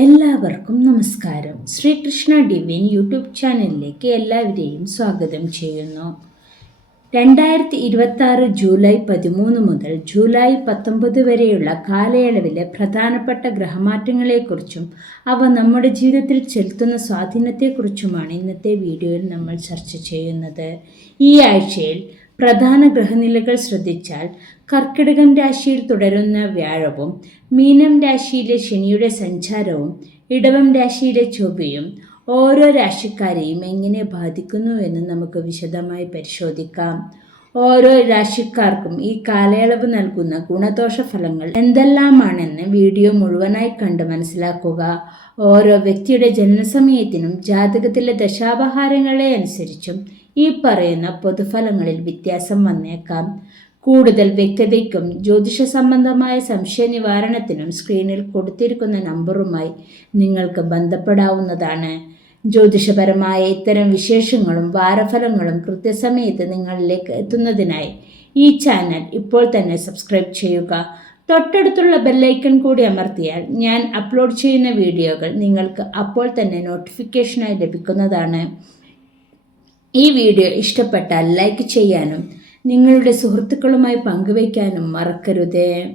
എല്ലാവർക്കും നമസ്കാരം. Sreekrishna divine YouTube ചാനലിലേക്ക് എല്ലാവരെയും സ്വാഗതം ചെയ്യുന്നു. 2026 ജൂലൈ 13 മുതൽ ജൂലൈ 19 വരെയുള്ള കാലയളവിലെ പ്രധാനപ്പെട്ട ഗ്രഹമാറ്റങ്ങളെക്കുറിച്ചും അവ നമ്മുടെ ജീവിതത്തിൽ ചെലുത്തുന്ന സ്വാധീനത്തെക്കുറിച്ചുമാണ് ഇന്നത്തെ വീഡിയോയിൽ നമ്മൾ ചർച്ച ചെയ്യുന്നത്. ഈ ആഴ്ചയിൽ പ്രധാന ഗ്രഹനിലകൾ ശ്രദ്ധിച്ചാൽ കർക്കിടകം രാശിയിൽ തുടരുന്ന വ്യാഴവും മീനം രാശിയിലെ ശനിയുടെ സഞ്ചാരവും ഇടവം രാശിയിലെ ചൊവ്വയും ഓരോ രാശിക്കാരെയും എങ്ങനെ ബാധിക്കുന്നു എന്ന് നമുക്ക് വിശദമായി പരിശോധിക്കാം. ഓരോ രാശിക്കാർക്കും ഈ കാലയളവ് നൽകുന്ന ഗുണദോഷ ഫലങ്ങൾ എന്തെല്ലാമാണെന്ന് വീഡിയോ മുഴുവനായി കണ്ട് മനസ്സിലാക്കുക. ഓരോ വ്യക്തിയുടെ ജനനസമയത്തിനും ജാതകത്തിലെ ദശാപഹാരങ്ങളെ അനുസരിച്ചും ഈ പറയുന്ന പൊതുഫലങ്ങളിൽ വ്യത്യാസം വന്നേക്കാം. കൂടുതൽ വ്യക്തതയ്ക്കും ജ്യോതിഷ സംബന്ധമായ സംശയ നിവാരണത്തിനും സ്ക്രീനിൽ കൊടുത്തിരിക്കുന്ന നമ്പറുമായി നിങ്ങൾക്ക് ബന്ധപ്പെടാവുന്നതാണ്. ജ്യോതിഷപരമായ ഇത്തരം വിശേഷങ്ങളും വാരഫലങ്ങളും കൃത്യസമയത്ത് നിങ്ങളിലേക്ക് എത്തുന്നതിനായി ഈ ചാനൽ ഇപ്പോൾ തന്നെ സബ്സ്ക്രൈബ് ചെയ്യുക. തൊട്ടടുത്തുള്ള ബെല്ലൈക്കൺ കൂടി അമർത്തിയാൽ ഞാൻ അപ്ലോഡ് ചെയ്യുന്ന വീഡിയോകൾ നിങ്ങൾക്ക് അപ്പോൾ തന്നെ നോട്ടിഫിക്കേഷനായി ലഭിക്കുന്നതാണ്. ഈ വീഡിയോ ഇഷ്ടപ്പെട്ടാൽ ലൈക്ക് ചെയ്യാനും നിങ്ങളുടെ സുഹൃത്തുക്കളുമായി പങ്കുവയ്ക്കാനും മറക്കരുതേ.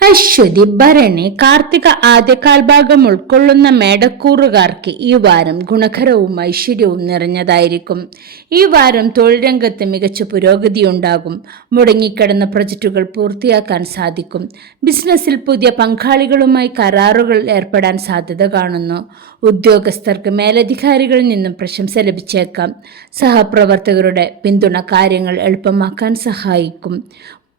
അശ്വതി, ഭരണി, കാർത്തിക ആദ്യ കാൽഭാഗം ഉൾക്കൊള്ളുന്ന മേടക്കൂറുകാർക്ക് ഈ വാരം ഗുണകരവും ഐശ്വര്യവും നിറഞ്ഞതായിരിക്കും. ഈ വാരം തൊഴിൽ രംഗത്ത് മികച്ച പുരോഗതിയുണ്ടാകും. മുടങ്ങിക്കിടന്ന പ്രൊജക്റ്റുകൾ പൂർത്തിയാക്കാൻ സാധിക്കും. ബിസിനസ്സിൽ പുതിയ പങ്കാളികളുമായി കരാറുകൾ ഏർപ്പെടാൻ സാധ്യത കാണുന്നു. ഉദ്യോഗസ്ഥർക്ക് മേലധികാരികളിൽ നിന്നും പ്രശംസ ലഭിച്ചേക്കാം. സഹപ്രവർത്തകരുടെ പിന്തുണ കാര്യങ്ങൾ എളുപ്പമാക്കാൻ സഹായിക്കും.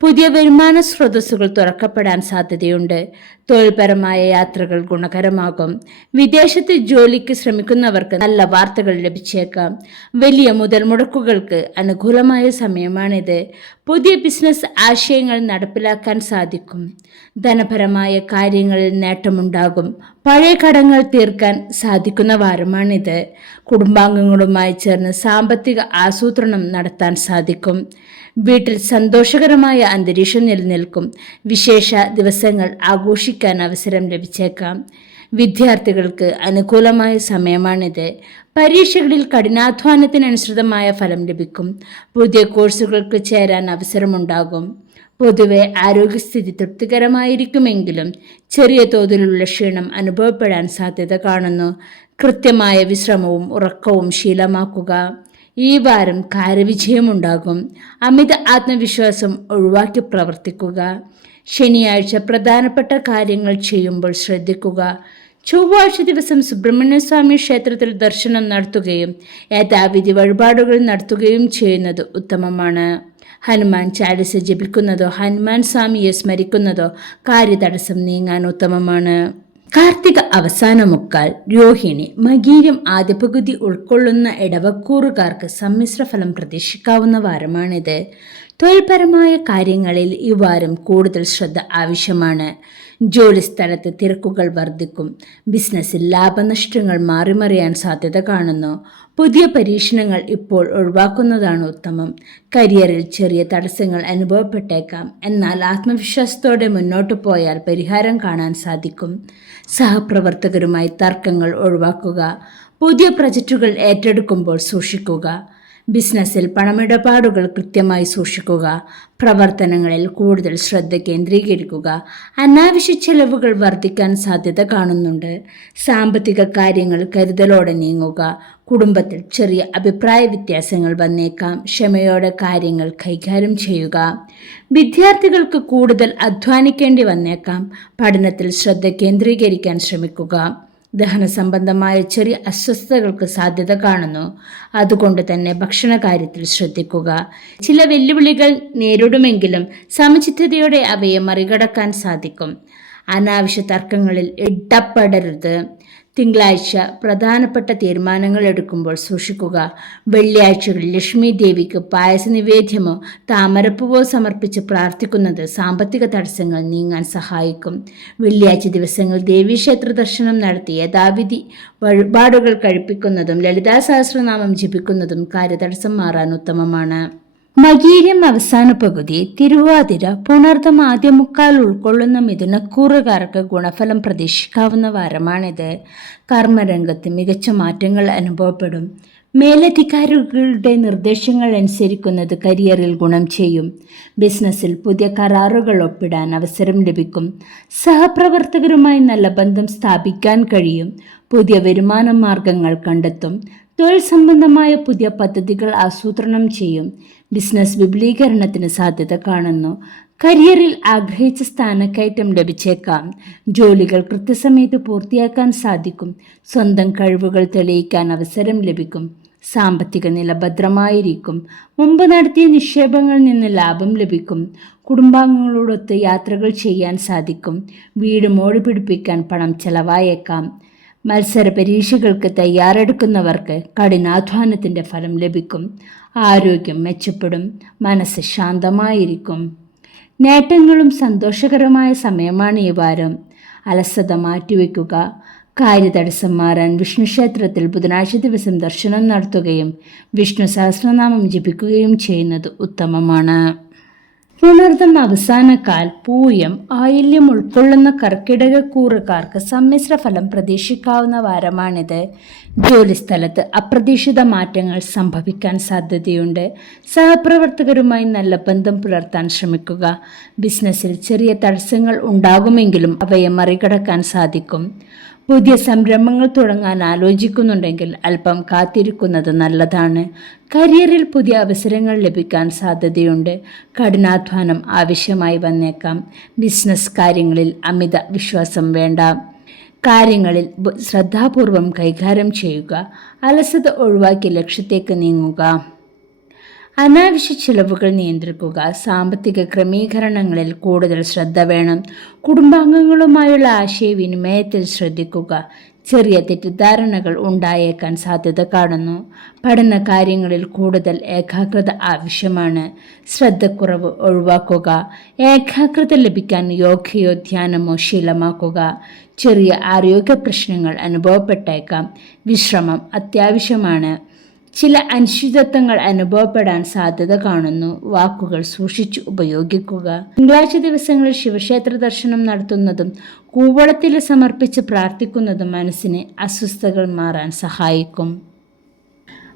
പുതിയ വരുമാന സ്രോതസ്സുകൾ തുറക്കപ്പെടാൻ സാധ്യതയുണ്ട്. തൊഴിൽപരമായ യാത്രകൾ ഗുണകരമാകും. വിദേശത്ത് ജോലിക്ക് ശ്രമിക്കുന്നവർക്ക് നല്ല വാർത്തകൾ ലഭിച്ചേക്കാം. വലിയ മുതൽ മുടക്കുകൾക്ക് അനുകൂലമായ സമയമാണിത്. പുതിയ ബിസിനസ് ആശയങ്ങൾ നടപ്പിലാക്കാൻ സാധിക്കും. ധനപരമായ കാര്യങ്ങളിൽ നേട്ടമുണ്ടാകും. പഴയ കടങ്ങൾ തീർക്കാൻ സാധിക്കുന്ന വാരമാണിത്. കുടുംബാംഗങ്ങളുമായി ചേർന്ന് സാമ്പത്തിക ആസൂത്രണം നടത്താൻ സാധിക്കും. വീട്ടിൽ സന്തോഷകരമായ അന്തരീക്ഷം നിലനിൽക്കും. വിശേഷ ദിവസങ്ങൾ ആഘോഷിക്കാൻ അവസരം ലഭിച്ചേക്കാം. വിദ്യാർത്ഥികൾക്ക് അനുകൂലമായ സമയമാണിത്. പരീക്ഷകളിൽ കഠിനാധ്വാനത്തിനനുസൃതമായ ഫലം ലഭിക്കും. പുതിയ കോഴ്സുകൾക്ക് ചേരാൻ അവസരമുണ്ടാകും. പൊതുവെ ആരോഗ്യസ്ഥിതി തൃപ്തികരമായിരിക്കുമെങ്കിലും ചെറിയ തോതിലുള്ള ക്ഷീണം അനുഭവപ്പെടാൻ സാധ്യത കാണുന്നു. കൃത്യമായ വിശ്രമവും ഉറക്കവും ശീലമാക്കുക. ഈ വാരം കാര്യവിജയമുണ്ടാകും. അമിത ആത്മവിശ്വാസം ഒഴിവാക്കി പ്രവർത്തിക്കുക. ശനിയാഴ്ച പ്രധാനപ്പെട്ട കാര്യങ്ങൾ ചെയ്യുമ്പോൾ ശ്രദ്ധിക്കുക. ചൊവ്വാഴ്ച ദിവസം സുബ്രഹ്മണ്യസ്വാമി ക്ഷേത്രത്തിൽ ദർശനം നടത്തുകയും യഥാവിധി വഴിപാടുകൾ നടത്തുകയും ചെയ്യുന്നത് ഉത്തമമാണ്. ഹനുമാൻ ചാലിസ ജപിക്കുന്നതോ ഹനുമാൻ സ്വാമിയെ സ്മരിക്കുന്നതോ കാര്യതടസ്സം നീങ്ങാൻ ഉത്തമമാണ്. കാർത്തിക അവസാന മുക്കാൽ, രോഹിണി, മകീരം ആദ്യ പകുതി ഉൾക്കൊള്ളുന്ന ഇടവക്കൂറുകാർക്ക് സമ്മിശ്ര ഫലം പ്രതീക്ഷിക്കാവുന്ന വാരമാണിത്. തൊഴിൽപരമായ കാര്യങ്ങളിൽ ഈ വാരം കൂടുതൽ ശ്രദ്ധ ആവശ്യമാണ്. ജോലിസ്ഥലത്ത് തിരക്കുകൾ വർദ്ധിക്കും. ബിസിനസ്സിൽ ലാഭനഷ്ടങ്ങൾ മാറിമറിയാൻ സാധ്യത കാണുന്നു. പുതിയ പരീക്ഷണങ്ങൾ ഇപ്പോൾ ഒഴിവാക്കുന്നതാണ് ഉത്തമം. കരിയറിൽ ചെറിയ തടസ്സങ്ങൾ അനുഭവപ്പെട്ടേക്കാം. എന്നാൽ ആത്മവിശ്വാസത്തോടെ മുന്നോട്ട് പോയാൽ പരിഹാരം കാണാൻ സാധിക്കും. സഹപ്രവർത്തകരുമായി തർക്കങ്ങൾ ഒഴിവാക്കുക. പുതിയ പ്രൊജക്റ്റുകൾ ഏറ്റെടുക്കുമ്പോൾ സൂക്ഷിക്കുക. ബിസിനസ്സിൽ പണമിടപാടുകൾ കൃത്യമായി സൂക്ഷിക്കുക. പ്രവർത്തനങ്ങളിൽ കൂടുതൽ ശ്രദ്ധ കേന്ദ്രീകരിക്കുക. അനാവശ്യ ചെലവുകൾ വർദ്ധിക്കാൻ സാധ്യത കാണുന്നുണ്ട്. സാമ്പത്തിക കാര്യങ്ങൾ കരുതലോടെ നീങ്ങുക. കുടുംബത്തിൽ ചെറിയ അഭിപ്രായ വ്യത്യാസങ്ങൾ വന്നേക്കാം. ക്ഷമയോടെ കാര്യങ്ങൾ കൈകാര്യം ചെയ്യുക. വിദ്യാർത്ഥികൾക്ക് കൂടുതൽ അധ്വാനിക്കേണ്ടി വന്നേക്കാം. പഠനത്തിൽ ശ്രദ്ധ കേന്ദ്രീകരിക്കാൻ ശ്രമിക്കുക. ദഹന സംബന്ധമായ ചെറിയ അസ്വസ്ഥതകൾക്ക് സാധ്യത കാണുന്നു. അതുകൊണ്ട് തന്നെ ഭക്ഷണ കാര്യത്തിൽ ശ്രദ്ധിക്കുക. ചില വെല്ലുവിളികൾ നേരിടുമെങ്കിലും സമചിത്തതയോടെ അവയെ മറികടക്കാൻ സാധിക്കും. അനാവശ്യ തർക്കങ്ങളിൽ ഇടപെടരുത്. തിങ്കളാഴ്ച പ്രധാനപ്പെട്ട തീരുമാനങ്ങൾ എടുക്കുമ്പോൾ സൂക്ഷിക്കുക. വെള്ളിയാഴ്ചകളിൽ ലക്ഷ്മി ദേവിക്ക് പായസ നിവേദ്യമോ താമരപ്പൂവോ സമർപ്പിച്ച് പ്രാർത്ഥിക്കുന്നത് സാമ്പത്തിക തടസ്സങ്ങൾ നീങ്ങാൻ സഹായിക്കും. വെള്ളിയാഴ്ച ദിവസങ്ങൾ ദേവീക്ഷേത്ര ദർശനം നടത്തി യഥാവിധി വഴിപാടുകൾ കഴിപ്പിക്കുന്നതും ലളിതാ സഹസ്രനാമം ജപിക്കുന്നതും കാര്യതടസ്സം മാറാൻ ഉത്തമമാണ്. മകീരം അവസാന പകുതി, തിരുവാതിര, പുണർദം ആദ്യ മുക്കാൽ ഉൾക്കൊള്ളുന്ന മിഥുനക്കൂറുകാർക്ക് ഗുണഫലം പ്രതീക്ഷിക്കാവുന്ന വാരമാണിത്. കർമ്മരംഗത്ത് മികച്ച മാറ്റങ്ങൾ അനുഭവപ്പെടും. മേലധികാരികളുടെ നിർദ്ദേശങ്ങൾ അനുസരിക്കുന്നത് കരിയറിൽ ഗുണം ചെയ്യും. ബിസിനസ്സിൽ പുതിയ കരാറുകൾ ഒപ്പിടാൻ അവസരം ലഭിക്കും. സഹപ്രവർത്തകരുമായി നല്ല ബന്ധം സ്ഥാപിക്കാൻ കഴിയും. പുതിയ വരുമാന മാർഗങ്ങൾ കണ്ടെത്തും. തൊഴിൽ സംബന്ധമായ പുതിയ പദ്ധതികൾ ആസൂത്രണം ചെയ്യും. ബിസിനസ് വിപുലീകരണത്തിന് സാധ്യത കാണുന്നു. കരിയറിൽ ആഗ്രഹിച്ച സ്ഥാനക്കയറ്റം ലഭിച്ചേക്കാം. ജോലികൾ കൃത്യസമയത്ത് പൂർത്തിയാക്കാൻ സാധിക്കും. സ്വന്തം കഴിവുകൾ തെളിയിക്കാൻ അവസരം ലഭിക്കും. സാമ്പത്തിക നില ഭദ്രമായിരിക്കും. മുമ്പ് നടത്തിയ നിക്ഷേപങ്ങളിൽ നിന്ന് ലാഭം ലഭിക്കും. കുടുംബാംഗങ്ങളോടൊത്ത് യാത്രകൾ ചെയ്യാൻ സാധിക്കും. വീട് മോടി പിടിപ്പിക്കാൻ പണം ചെലവായേക്കാം. മത്സര പരീക്ഷകൾക്ക് തയ്യാറെടുക്കുന്നവർക്ക് കഠിനാധ്വാനത്തിൻ്റെ ഫലം ലഭിക്കും. ആരോഗ്യം മെച്ചപ്പെടും. മനസ്സ് ശാന്തമായിരിക്കും. നേട്ടങ്ങളും സന്തോഷകരമായ സമയമാണ് ഈ വാരം. അലസത മാറ്റിവെക്കുക. കാര്യതടസ്സം മാറാൻ വിഷ്ണു ക്ഷേത്രത്തിൽ ബുധനാഴ്ച ദിവസം ദർശനം നടത്തുകയും വിഷ്ണു സഹസ്രനാമം ജപിക്കുകയും ചെയ്യുന്നത് ഉത്തമമാണ്. പുണർദം അവസാനക്കാൽ, പൂയം, ആയില്യം ഉൾക്കൊള്ളുന്ന കർക്കിടകക്കൂറുകാർക്ക് സമ്മിശ്ര ഫലം പ്രതീക്ഷിക്കാവുന്ന വാരമാണിത്. ജോലിസ്ഥലത്ത് അപ്രതീക്ഷിത മാറ്റങ്ങൾ സംഭവിക്കാൻ സാധ്യതയുണ്ട്. സഹപ്രവർത്തകരുമായി നല്ല ബന്ധം പുലർത്താൻ ശ്രമിക്കുക. ബിസിനസ്സിൽ ചെറിയ തടസ്സങ്ങൾ ഉണ്ടാകുമെങ്കിലും അവയെ മറികടക്കാൻ സാധിക്കും. പുതിയ സംരംഭങ്ങൾ തുടങ്ങാൻ ആലോചിക്കുന്നുണ്ടെങ്കിൽ അല്പം കാത്തിരിക്കുന്നത് നല്ലതാണ്. കരിയറിൽ പുതിയ അവസരങ്ങൾ ലഭിക്കാൻ സാധ്യതയുണ്ട്. കഠിനാധ്വാനം ആവശ്യമായി വന്നേക്കാം. ബിസിനസ് കാര്യങ്ങളിൽ അമിത വിശ്വാസം വേണ്ട. കാര്യങ്ങളിൽ ശ്രദ്ധാപൂർവം കൈകാര്യം ചെയ്യുക. അലസത ഒഴിവാക്കി ലക്ഷ്യത്തേക്ക് നീങ്ങുക. അനാവശ്യ ചിലവുകൾ നിയന്ത്രിക്കുക. സാമ്പത്തിക ക്രമീകരണങ്ങളിൽ കൂടുതൽ ശ്രദ്ധ വേണം. കുടുംബാംഗങ്ങളുമായുള്ള ആശയവിനിമയത്തിൽ ശ്രദ്ധിക്കുക. ചെറിയ തെറ്റിദ്ധാരണകൾ ഉണ്ടായേക്കാൻ സാധ്യത കാണുന്നു. പഠന കാര്യങ്ങളിൽ കൂടുതൽ ഏകാഗ്രത ആവശ്യമാണ്. ശ്രദ്ധക്കുറവ് ഒഴിവാക്കുക. ഏകാഗ്രത ലഭിക്കാൻ യോഗയോ ധ്യാനമോ ശീലമാക്കുക. ചെറിയ ആരോഗ്യ പ്രശ്നങ്ങൾ അനുഭവപ്പെട്ടേക്കാം. വിശ്രമം അത്യാവശ്യമാണ്. ചില അനിശ്ചിതത്വങ്ങൾ അനുഭവപ്പെടാൻ സാധ്യത കാണുന്നു. വാക്കുകൾ സൂക്ഷിച്ച് ഉപയോഗിക്കുക. തിങ്കളാഴ്ച ദിവസങ്ങളിൽ ശിവക്ഷേത്ര ദർശനം നടത്തുന്നതും കൂവളത്തിൽ സമർപ്പിച്ച് പ്രാർത്ഥിക്കുന്നതും മനസ്സിന് അസ്വസ്ഥതകൾ മാറാൻ സഹായിക്കും.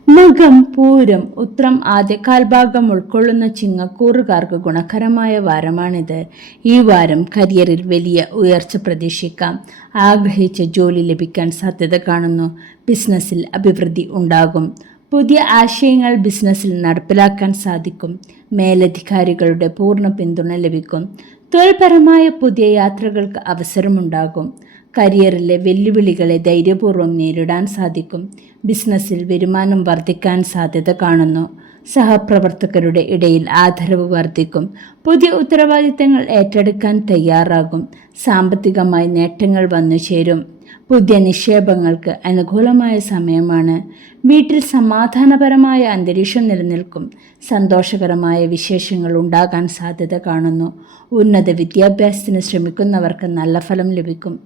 മകം, പൂരം, ഉത്രം ആദ്യകാൽ ഭാഗം ഉൾക്കൊള്ളുന്ന ചിങ്ങക്കൂറുകാർക്ക് ഗുണകരമായ വാരമാണിത്. ഈ വാരം കരിയറിൽ വലിയ ഉയർച്ച പ്രതീക്ഷിക്കാം. ആഗ്രഹിച്ച ജോലി ലഭിക്കാൻ സാധ്യത കാണുന്നു. ബിസിനസ്സിൽ അഭിവൃദ്ധി ഉണ്ടാകും. പുതിയ ആശയങ്ങൾ ബിസിനസ്സിൽ നടപ്പിലാക്കാൻ സാധിക്കും. മേലധികാരികളുടെ പൂർണ്ണ പിന്തുണ ലഭിക്കും. തൊഴിൽപരമായ പുതിയ യാത്രകൾക്ക് അവസരമുണ്ടാകും. കരിയറിലെ വെല്ലുവിളികളെ ധൈര്യപൂർവ്വം നേരിടാൻ സാധിക്കും. ബിസിനസ്സിൽ വരുമാനം വർദ്ധിക്കാൻ സാധ്യത കാണുന്നു. സഹപ്രവർത്തകരുടെ ഇടയിൽ ആദരവ് വർദ്ധിക്കും. പുതിയ ഉത്തരവാദിത്തങ്ങൾ ഏറ്റെടുക്കാൻ തയ്യാറാകും. സാമ്പത്തികമായി നേട്ടങ്ങൾ വന്നു ചേരും. പുതിയ നിക്ഷേപങ്ങൾക്ക് അനുകൂലമായ സമയമാണ്. വീട്ടിൽ സമാധാനപരമായ അന്തരീക്ഷം നിലനിൽക്കും. സന്തോഷകരമായ വിശേഷങ്ങൾ ഉണ്ടാകാൻ സാധ്യത കാണുന്നു. ഉന്നത വിദ്യാഭ്യാസത്തിന് ശ്രമിക്കുന്നവർക്ക് നല്ല ഫലം ലഭിക്കും.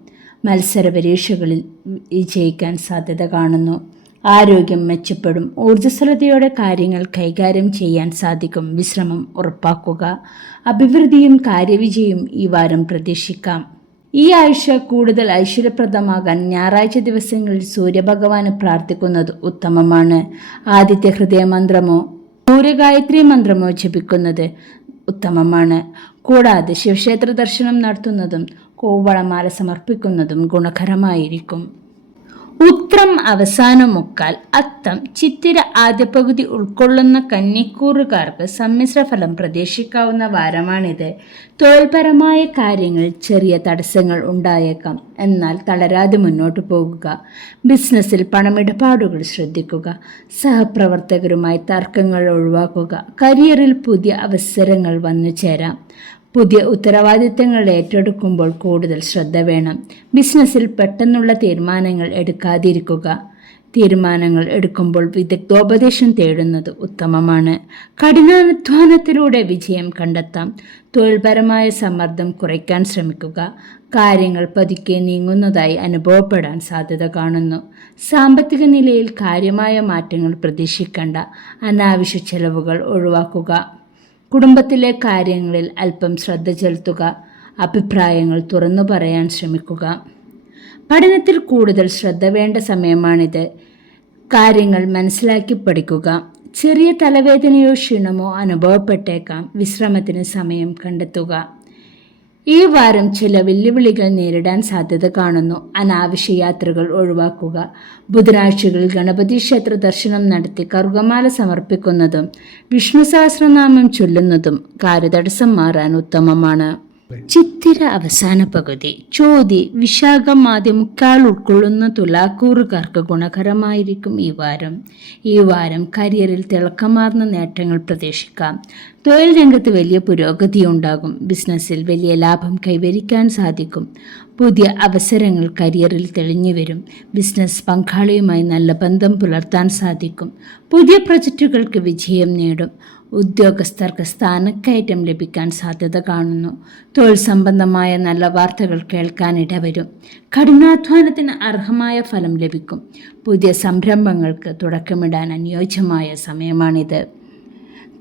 മത്സര പരീക്ഷകളിൽ വിജയിക്കാൻ സാധ്യത കാണുന്നു. ആരോഗ്യം മെച്ചപ്പെടും. ഊർജ്ജസ്വലതയോടെ കാര്യങ്ങൾ കൈകാര്യം ചെയ്യാൻ സാധിക്കും. വിശ്രമം ഉറപ്പാക്കുക. അഭിവൃദ്ധിയും കാര്യവിജയവും ഈ വാരം പ്രതീക്ഷിക്കാം. ഈ ആഴ്ച കൂടുതൽ ഐശ്വര്യപ്രദമാകാൻ ഞായറാഴ്ച ദിവസങ്ങളിൽ സൂര്യഭഗവാന് പ്രാർത്ഥിക്കുന്നത് ഉത്തമമാണ്. ആദിത്യ ഹൃദയമന്ത്രമോ സൂര്യഗായത്രി മന്ത്രമോ ജപിക്കുന്നത് ഉത്തമമാണ്. കൂടാതെ ശിവക്ഷേത്ര ദർശനം നടത്തുന്നതും കൂവളമാല സമർപ്പിക്കുന്നതും ഗുണകരമായിരിക്കും. ഉത്രം അവസാന മുക്കാൽ, അത്തം, ചിത്തിര ആദ്യ പകുതി ഉൾക്കൊള്ളുന്ന കന്നിക്കൂറുകാർക്ക് സമ്മിശ്ര ഫലം പ്രതീക്ഷിക്കാവുന്ന വാരമാണിത്. തൊഴിൽപരമായ കാര്യങ്ങളിൽ ചെറിയ തടസ്സങ്ങൾ ഉണ്ടായേക്കാം. എന്നാൽ തളരാതെ മുന്നോട്ട് പോകുക. ബിസിനസ്സിൽ പണമിടപാടുകൾ ശ്രദ്ധിക്കുക. സഹപ്രവർത്തകരുമായി തർക്കങ്ങൾ ഒഴിവാക്കുക. കരിയറിൽ പുതിയ അവസരങ്ങൾ വന്നു ചേരാം. പുതിയ ഉത്തരവാദിത്തങ്ങൾ ഏറ്റെടുക്കുമ്പോൾ കൂടുതൽ ശ്രദ്ധ വേണം. ബിസിനസ്സിൽ പെട്ടെന്നുള്ള തീരുമാനങ്ങൾ എടുക്കാതിരിക്കുക. തീരുമാനങ്ങൾ എടുക്കുമ്പോൾ വിദഗ്ധോപദേശം തേടുന്നത് ഉത്തമമാണ്. കഠിനാധ്വാനത്തിലൂടെ വിജയം കണ്ടെത്താം. തൊഴിൽപരമായ സമ്മർദ്ദം കുറയ്ക്കാൻ ശ്രമിക്കുക. കാര്യങ്ങൾ പതുക്കെ നീങ്ങുന്നതായി അനുഭവപ്പെടാൻ സാധ്യത കാണുന്നു. സാമ്പത്തിക നിലയിൽ കാര്യമായ മാറ്റങ്ങൾ പ്രതീക്ഷിക്കേണ്ട. അനാവശ്യ ചെലവുകൾ ഒഴിവാക്കുക. കുടുംബത്തിലെ കാര്യങ്ങളിൽ അല്പം ശ്രദ്ധ ചെലുത്തുക. അഭിപ്രായങ്ങൾ തുറന്നു പറയാൻ ശ്രമിക്കുക. പഠനത്തിൽ കൂടുതൽ ശ്രദ്ധ വേണ്ട സമയമാണിത്. കാര്യങ്ങൾ മനസ്സിലാക്കി പഠിക്കുക. ചെറിയ തലവേദനയോ ക്ഷീണമോ അനുഭവപ്പെട്ടേക്കാം. വിശ്രമത്തിന് സമയം കണ്ടെത്തുക. ഈ വാരം ചില വെല്ലുവിളികൾ നേരിടാൻ സാധ്യത കാണുന്നു. അനാവശ്യ യാത്രകൾ ഒഴിവാക്കുക. ബുധനാഴ്ചകളിൽ ഗണപതി ക്ഷേത്ര ദർശനം നടത്തി കറുകമാല സമർപ്പിക്കുന്നതും വിഷ്ണു സഹസ്രനാമം ചൊല്ലുന്നതും കാര്യതടസ്സം മാറാൻ ഉത്തമമാണ്. ചിത്തിര അവസാന പകുതി. ചോതി വിശാഖം ആദ്യ മുക്കാൽ ഉൾക്കൊള്ളുന്ന തുലാക്കൂറുകാർക്ക് ഗുണകരമായിരിക്കും ഈ വാരം കരിയറിൽ തിളക്കമാർന്ന നേട്ടങ്ങൾ പ്രതീക്ഷിക്കാം. തൊഴിൽ രംഗത്ത് വലിയ പുരോഗതി ഉണ്ടാകും. ബിസിനസ്സിൽ വലിയ ലാഭം കൈവരിക്കാൻ സാധിക്കും. പുതിയ അവസരങ്ങൾ കരിയറിൽ തെളിഞ്ഞു വരും. ബിസിനസ് പങ്കാളിയുമായി നല്ല ബന്ധം പുലർത്താൻ സാധിക്കും. പുതിയ പ്രൊജക്റ്റുകൾക്ക് വിജയം നേടും. ഉദ്യോഗസ്ഥർക്ക് സ്ഥാനക്കയറ്റം ലഭിക്കാൻ സാധ്യത കാണുന്നു. തൊഴിൽ സംബന്ധമായ നല്ല വാർത്തകൾ കേൾക്കാനിടവരും. കഠിനാധ്വാനത്തിന് അർഹമായ ഫലം ലഭിക്കും. പുതിയ സംരംഭങ്ങൾക്ക് തുടക്കമിടാൻ അനുയോജ്യമായ സമയമാണിത്.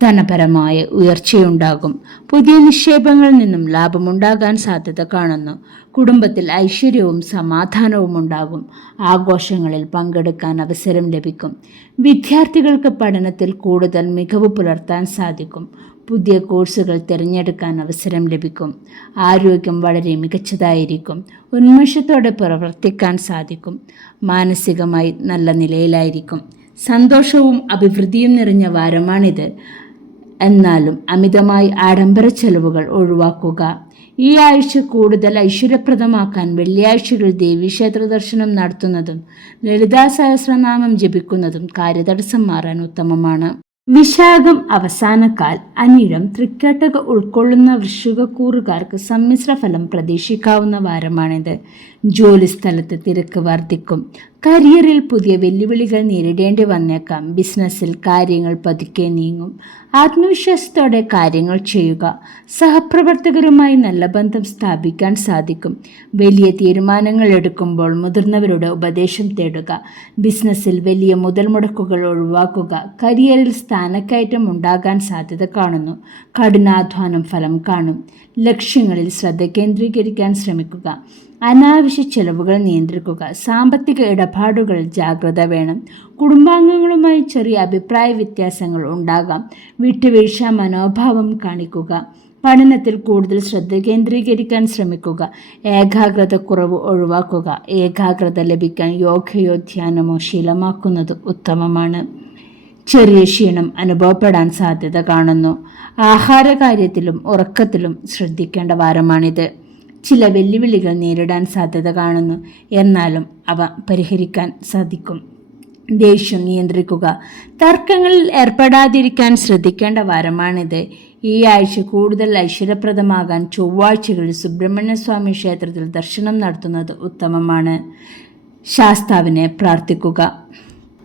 ധനപരമായ ഉയർച്ചയുണ്ടാകും. പുതിയ നിക്ഷേപങ്ങളിൽ നിന്നും ലാഭമുണ്ടാകാൻ സാധ്യത കാണുന്നു. കുടുംബത്തിൽ ഐശ്വര്യവും സമാധാനവും ഉണ്ടാകും. ആഘോഷങ്ങളിൽ പങ്കെടുക്കാൻ അവസരം ലഭിക്കും. വിദ്യാർത്ഥികൾക്ക് പഠനത്തിൽ കൂടുതൽ മികവ് പുലർത്താൻ സാധിക്കും. പുതിയ കോഴ്സുകൾ തിരഞ്ഞെടുക്കാൻ അവസരം ലഭിക്കും. ആരോഗ്യം വളരെ മികച്ചതായിരിക്കും. ഉന്മേഷത്തോടെ പ്രവർത്തിക്കാൻ സാധിക്കും. മാനസികമായി നല്ല നിലയിലായിരിക്കും. സന്തോഷവും അഭിവൃദ്ധിയും നിറഞ്ഞ വാരമാണിത്. എന്നാലും അമിതമായി ആഡംബര ചെലവുകൾ ഒഴിവാക്കുക. ഈ ആഴ്ച കൂടുതൽ ഐശ്വര്യപ്രദമാക്കാൻ വെള്ളിയാഴ്ചകൾ ദേവീക്ഷേത്ര ദർശനം നടത്തുന്നതും ലളിതാ സഹസ്രനാമം ജപിക്കുന്നതും കാര്യതടസ്സം മാറാൻ ഉത്തമമാണ്. വിശാഖം അവസാനക്കാൽ. അനിഴം തൃക്കേട്ടക ഉൾക്കൊള്ളുന്ന വൃശ്ചികക്കൂറുകാർക്ക് സമ്മിശ്ര ഫലം പ്രതീക്ഷിക്കാവുന്ന വാരമാണിത്. ജോലിസ്ഥലത്ത് തിരക്ക് വർദ്ധിക്കും. കരിയറിൽ പുതിയ വെല്ലുവിളികൾ നേരിടേണ്ടി വന്നേക്കാം. ബിസിനസ്സിൽ കാര്യങ്ങൾ പതുക്കെ നീങ്ങും. ആത്മവിശ്വാസത്തോടെ കാര്യങ്ങൾ ചെയ്യുക. സഹപ്രവർത്തകരുമായി നല്ല ബന്ധം സ്ഥാപിക്കാൻ സാധിക്കും. വലിയ തീരുമാനങ്ങൾ എടുക്കുമ്പോൾ മുതിർന്നവരുടെ ഉപദേശം തേടുക. ബിസിനസ്സിൽ വലിയ മുതൽ മുടക്കുകൾ ഒഴിവാക്കുക. കരിയറിൽ സ്ഥാനക്കയറ്റം ഉണ്ടാകാൻ സാധ്യത കാണുന്നു. കഠിനാധ്വാനം ഫലം കാണും. ലക്ഷ്യങ്ങളിൽ ശ്രദ്ധ കേന്ദ്രീകരിക്കാൻ ശ്രമിക്കുക. അനാവശ്യ ചെലവുകൾ നിയന്ത്രിക്കുക. സാമ്പത്തിക ഇടപാടുകളിൽ ജാഗ്രത വേണം. കുടുംബാംഗങ്ങളുമായി ചെറിയ അഭിപ്രായ വ്യത്യാസങ്ങൾ ഉണ്ടാകാം. വിട്ടുവീഴ്ച മനോഭാവം കാണിക്കുക. പഠനത്തിൽ കൂടുതൽ ശ്രദ്ധ കേന്ദ്രീകരിക്കാൻ ശ്രമിക്കുക. ഏകാഗ്രത കുറവ് ഒഴിവാക്കുക. ഏകാഗ്രത ലഭിക്കാൻ യോഗയോ ധ്യാനമോ ശീലമാക്കുന്നത് ഉത്തമമാണ്. ചെറിയ ക്ഷീണം അനുഭവപ്പെടാൻ സാധ്യത കാണുന്നു. ആഹാരകാര്യത്തിലും ഉറക്കത്തിലും ശ്രദ്ധിക്കേണ്ട വാരമാണിത്. ചില വെല്ലുവിളികൾ നേരിടാൻ സാധ്യത കാണുന്നു. എന്നാലും അവ പരിഹരിക്കാൻ സാധിക്കും. ദേഷ്യം നിയന്ത്രിക്കുക. തർക്കങ്ങളിൽ ഏർപ്പെടാതിരിക്കാൻ ശ്രദ്ധിക്കേണ്ട വാരമാണിത്. ഈ ആഴ്ച കൂടുതൽ ഐശ്വര്യപ്രദമാകാൻ ചൊവ്വാഴ്ചകളിൽ സുബ്രഹ്മണ്യസ്വാമി ക്ഷേത്രത്തിൽ ദർശനം നടത്തുന്നത് ഉത്തമമാണ്. ശാസ്താവിനെ പ്രാർത്ഥിക്കുക.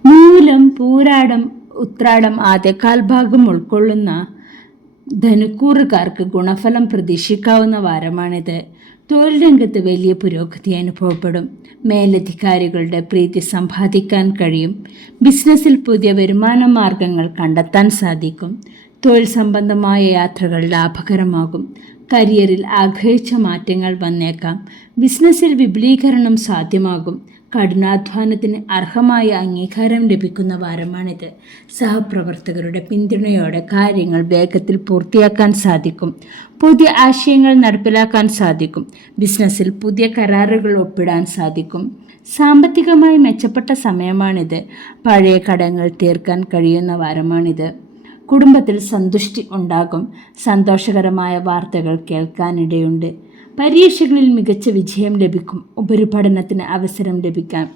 മൂലം, പൂരാടം, ഉത്രാടം ആദ്യകാൽ ഭാഗം ഉൾക്കൊള്ളുന്ന ധനുക്കൂറുകാർക്ക് ഗുണഫലം പ്രതീക്ഷിക്കാവുന്ന വാരമാണിത്. തൊഴിൽ രംഗത്ത് വലിയ പുരോഗതി അനുഭവപ്പെടും. മേലധികാരികളുടെ പ്രീതി സമ്പാദിക്കാൻ കഴിയും. ബിസിനസ്സിൽ പുതിയ വരുമാന മാർഗങ്ങൾ കണ്ടെത്താൻ സാധിക്കും. തൊഴിൽ സംബന്ധമായ യാത്രകൾ ലാഭകരമാകും. കരിയറിൽ ആഗ്രഹിച്ച മാറ്റങ്ങൾ വന്നേക്കാം. ബിസിനസ്സിൽ വിപുലീകരണം സാധ്യമാകും. കഠിനാധ്വാനത്തിന് അർഹമായ അംഗീകാരം ലഭിക്കുന്ന വാരമാണിത്. സഹപ്രവർത്തകരുടെ പിന്തുണയോടെ കാര്യങ്ങൾ വേഗത്തിൽ പൂർത്തിയാക്കാൻ സാധിക്കും. പുതിയ ആശയങ്ങൾ നടപ്പിലാക്കാൻ സാധിക്കും. ബിസിനസ്സിൽ പുതിയ കരാറുകൾ ഒപ്പിടാൻ സാധിക്കും. സാമ്പത്തികമായി മെച്ചപ്പെട്ട സമയമാണിത്. പഴയ കടങ്ങൾ തീർക്കാൻ കഴിയുന്ന വാരമാണിത്. കുടുംബത്തിൽ സന്തുഷ്ടി ഉണ്ടാകും. സന്തോഷകരമായ വാർത്തകൾ കേൾക്കാനിടയുണ്ട്. പരീക്ഷകളിൽ മികച്ച വിജയം ലഭിക്കും. ഉപരിപഠനത്തിന് അവസരം ലഭിക്കാം.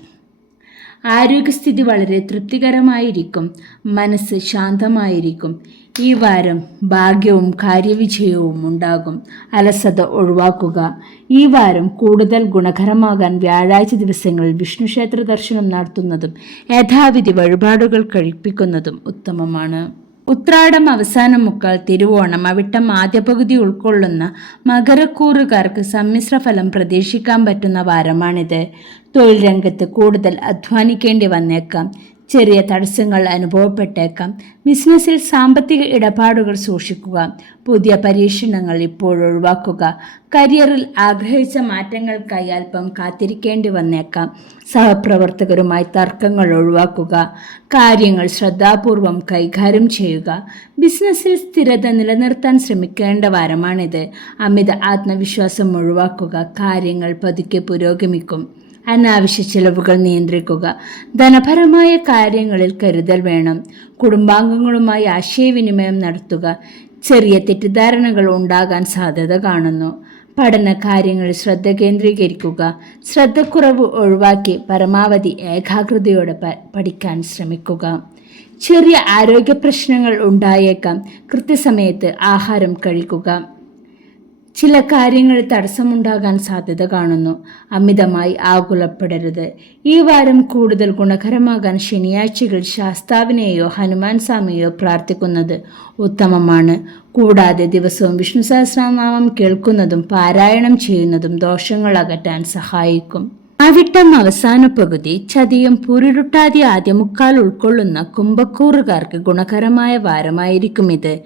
ആരോഗ്യസ്ഥിതി വളരെ തൃപ്തികരമായിരിക്കും. മനസ്സ് ശാന്തമായിരിക്കും. ഈ വാരം ഭാഗ്യവും കാര്യവിജയവും ഉണ്ടാകും. അലസത ഒഴിവാക്കുക. ഈ വാരം കൂടുതൽ ഗുണകരമാകാൻ വ്യാഴാഴ്ച ദിവസങ്ങളിൽ വിഷ്ണു ക്ഷേത്ര ദർശനം നടത്തുന്നതും യഥാവിധി വഴിപാടുകൾ കഴിപ്പിക്കുന്നതും ഉത്തമമാണ്. ഉത്രാടം അവസാനം മുക്കാൽ, തിരുവോണം, അവിട്ടം ആദ്യ പകുതി ഉൾക്കൊള്ളുന്ന മകരക്കൂറുകാർക്ക് സമ്മിശ്ര ഫലം പ്രതീക്ഷിക്കാൻ പറ്റുന്ന വാരമാണിത്. തൊഴിൽ രംഗത്ത് കൂടുതൽ അധ്വാനിക്കേണ്ടി വന്നേക്കാം. ചെറിയ തടസ്സങ്ങൾ അനുഭവപ്പെട്ടേക്കാം. ബിസിനസ്സിൽ സാമ്പത്തിക ഇടപാടുകൾ സൂക്ഷിക്കുക. പുതിയ പരീക്ഷണങ്ങൾ ഇപ്പോഴൊഴിവാക്കുക. കരിയറിൽ ആഗ്രഹിച്ച മാറ്റങ്ങൾക്കായി അല്പം കാത്തിരിക്കേണ്ടി വന്നേക്കാം. സഹപ്രവർത്തകരുമായി തർക്കങ്ങൾ ഒഴിവാക്കുക. കാര്യങ്ങൾ ശ്രദ്ധാപൂർവം കൈകാര്യം ചെയ്യുക. ബിസിനസ്സിൽ സ്ഥിരത നിലനിർത്താൻ ശ്രമിക്കേണ്ട വാരമാണിത്. അമിത ആത്മവിശ്വാസം ഒഴിവാക്കുക. കാര്യങ്ങൾ പതുക്കെ പുരോഗമിക്കും. അനാവശ്യ ചിലവുകൾ നിയന്ത്രിക്കുക. ധനപരമായ കാര്യങ്ങളിൽ കരുതൽ വേണം. കുടുംബാംഗങ്ങളുമായി ആശയവിനിമയം നടത്തുക. ചെറിയ തെറ്റിദ്ധാരണകൾ ഉണ്ടാകാൻ സാധ്യത കാണുന്നു. പഠന കാര്യങ്ങളിൽ ശ്രദ്ധ കേന്ദ്രീകരിക്കുക. ശ്രദ്ധക്കുറവ് ഒഴിവാക്കി പരമാവധി ഏകാഗ്രതയോടെ പഠിക്കാൻ ശ്രമിക്കുക. ചെറിയ ആരോഗ്യ പ്രശ്നങ്ങൾ ഉണ്ടായേക്കാം. കൃത്യസമയത്ത് ആഹാരം കഴിക്കുക. ചില കാര്യങ്ങളിൽ തടസ്സമുണ്ടാകാൻ സാധ്യത കാണുന്നു. അമിതമായി ആകുലപ്പെടരുത്. ഈ വാരം കൂടുതൽ ഗുണകരമാകാൻ ശനിയാഴ്ചകൾ ശാസ്താവിനെയോ ഹനുമാൻ സ്വാമിയെയോ പ്രാർത്ഥിക്കുന്നത് ഉത്തമമാണ്. കൂടാതെ ദിവസവും വിഷ്ണു സഹസ്രനാമം കേൾക്കുന്നതും പാരായണം ചെയ്യുന്നതും ദോഷങ്ങൾ അകറ്റാൻ സഹായിക്കും. അവിട്ടം അവസാന പകുതി, ചതയം പൂരുരുട്ടാതി ആദ്യ മുക്കാൽ ഉൾക്കൊള്ളുന്ന കുംഭക്കൂറുകാർക്ക് ഗുണകരമായ വാരമായിരിക്കും ഇത്.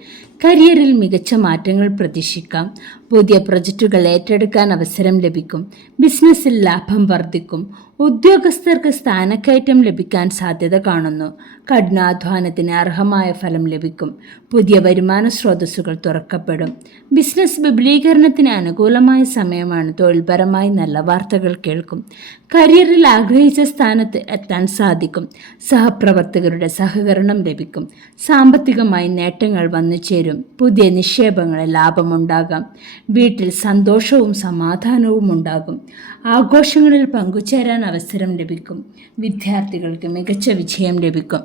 കരിയറിൽ മികച്ച മാറ്റങ്ങൾ പ്രതീക്ഷിക്കാം. പുതിയ പ്രൊജക്റ്റുകൾ ഏറ്റെടുക്കാൻ അവസരം ലഭിക്കും. ബിസിനസ്സിൽ ലാഭം വർദ്ധിക്കും. ഉദ്യോഗസ്ഥർക്ക് സ്ഥാനക്കയറ്റം ലഭിക്കാൻ സാധ്യത കാണുന്നു. കഠിനാധ്വാനത്തിന് അർഹമായ ഫലം ലഭിക്കും. പുതിയ വരുമാന സ്രോതസ്സുകൾ തുറക്കപ്പെടും. ബിസിനസ് വിപുലീകരണത്തിന് അനുകൂലമായ സമയമാണ്. തൊഴിൽപരമായി നല്ല വാർത്തകൾ കേൾക്കും. കരിയറിൽ ആഗ്രഹിച്ച സ്ഥാനത്ത് എത്താൻ സാധിക്കും. സഹപ്രവർത്തകരുടെ സഹകരണം ലഭിക്കും. സാമ്പത്തികമായി നേട്ടങ്ങൾ വന്നു ചേരും. പുതിയ നിക്ഷേപങ്ങളിൽ ലാഭമുണ്ടാകാം. വീട്ടിൽ സന്തോഷവും സമാധാനവും ഉണ്ടാകും. ആഘോഷങ്ങളിൽ പങ്കുചേരാൻ അവസരം ലഭിക്കും. വിദ്യാർത്ഥികൾക്ക് മികച്ച വിജയം ലഭിക്കും.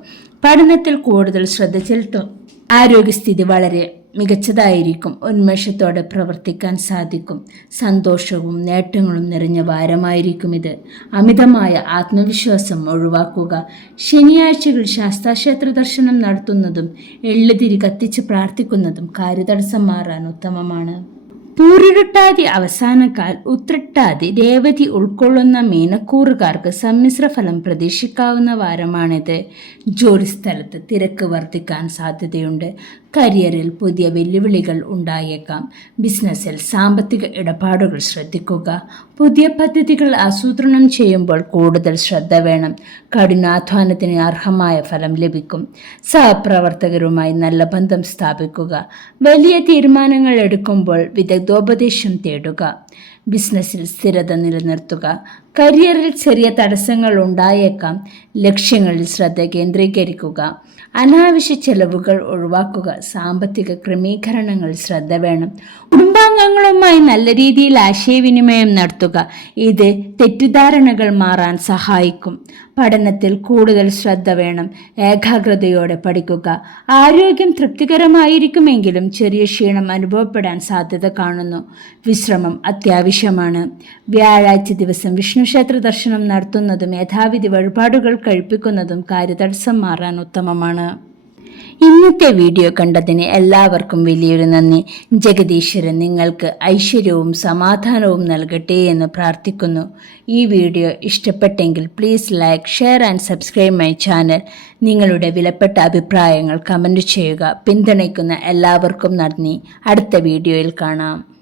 പഠനത്തിൽ കൂടുതൽ ശ്രദ്ധ ചെലുത്തും. ആരോഗ്യസ്ഥിതി വളരെ മികച്ചതായിരിക്കും. ഉന്മേഷത്തോടെ പ്രവർത്തിക്കാൻ സാധിക്കും. സന്തോഷവും നേട്ടങ്ങളും നിറഞ്ഞ വാരമായിരിക്കും ഇത്. അമിതമായ ആത്മവിശ്വാസം ഒഴിവാക്കുക. ശനിയാഴ്ചകൾ ശാസ്താക്ഷേത്ര ദർശനം നടത്തുന്നതും എള്ളുതിരി കത്തിച്ച് പ്രാർത്ഥിക്കുന്നതും കാര്യതടസ്സം മാറാൻ ഉത്തമമാണ്. പൂരിരുട്ടാതി അവസാനക്കാൽ, ഉത്രട്ടാതി, രേവതി ഉൾക്കൊള്ളുന്ന മീനക്കൂറുകാർക്ക് സമ്മിശ്ര ഫലം പ്രതീക്ഷിക്കാവുന്ന വാരമാണിത്. ജോലിസ്ഥലത്ത് തിരക്ക് വർദ്ധിക്കാൻ സാധ്യതയുണ്ട്. കരിയറിൽ പുതിയ വെല്ലുവിളികൾ ഉണ്ടായേക്കാം. ബിസിനസ്സിൽ സാമ്പത്തിക ഇടപാടുകൾ ശ്രദ്ധിക്കുക. പുതിയ പദ്ധതികൾ ആസൂത്രണം ചെയ്യുമ്പോൾ കൂടുതൽ ശ്രദ്ധ വേണം. കഠിനാധ്വാനത്തിന് അർഹമായ ഫലം ലഭിക്കും. സഹപ്രവർത്തകരുമായി നല്ല ബന്ധം സ്ഥാപിക്കുക. വലിയ തീരുമാനങ്ങൾ എടുക്കുമ്പോൾ വിദഗ്ധോപദേശം തേടുക. ബിസിനസ്സിൽ സ്ഥിരത നിലനിർത്തുക. കരിയറിൽ ചെറിയ തടസ്സങ്ങൾ ഉണ്ടായേക്കാം. ലക്ഷ്യങ്ങളിൽ ശ്രദ്ധ കേന്ദ്രീകരിക്കുക. അനാവശ്യ ചെലവുകൾ ഒഴിവാക്കുക. സാമ്പത്തിക ക്രമീകരണങ്ങൾ ശ്രദ്ധ വേണം. കുടുംബാംഗങ്ങളുമായി നല്ല രീതിയിൽ ആശയവിനിമയം നടത്തുക. ഇത് തെറ്റിദ്ധാരണകൾ മാറാൻ സഹായിക്കും. പഠനത്തിൽ കൂടുതൽ ശ്രദ്ധ വേണം. ഏകാഗ്രതയോടെ പഠിക്കുക. ആരോഗ്യം തൃപ്തികരമായിരിക്കുമെങ്കിലും ചെറിയ ക്ഷീണം അനുഭവപ്പെടാൻ സാധ്യത കാണുന്നു. വിശ്രമം അത്യാവശ്യമാണ്. വ്യാഴാഴ്ച ദിവസം വിഷ്ണു ക്ഷേത്ര ദർശനം നടത്തുന്നതും യഥാവിധി വഴിപാടുകൾ കഴിപ്പിക്കുന്നതും കാര്യതടസ്സം മാറാൻ ഉത്തമമാണ്. ഇന്നത്തെ വീഡിയോ കണ്ടതിന് എല്ലാവർക്കും വലിയൊരു നന്ദി. ജഗദീശ്വരൻ നിങ്ങൾക്ക് ഐശ്വര്യവും സമാധാനവും നൽകട്ടെ എന്ന് പ്രാർത്ഥിക്കുന്നു. ഈ വീഡിയോ ഇഷ്ടപ്പെട്ടെങ്കിൽ please like, share and subscribe my channel. നിങ്ങളുടെ വിലപ്പെട്ട അഭിപ്രായങ്ങൾ കമൻറ്റ് ചെയ്യുക. പിന്തുണയ്ക്കുന്ന എല്ലാവർക്കും നന്ദി. അടുത്ത വീഡിയോയിൽ കാണാം.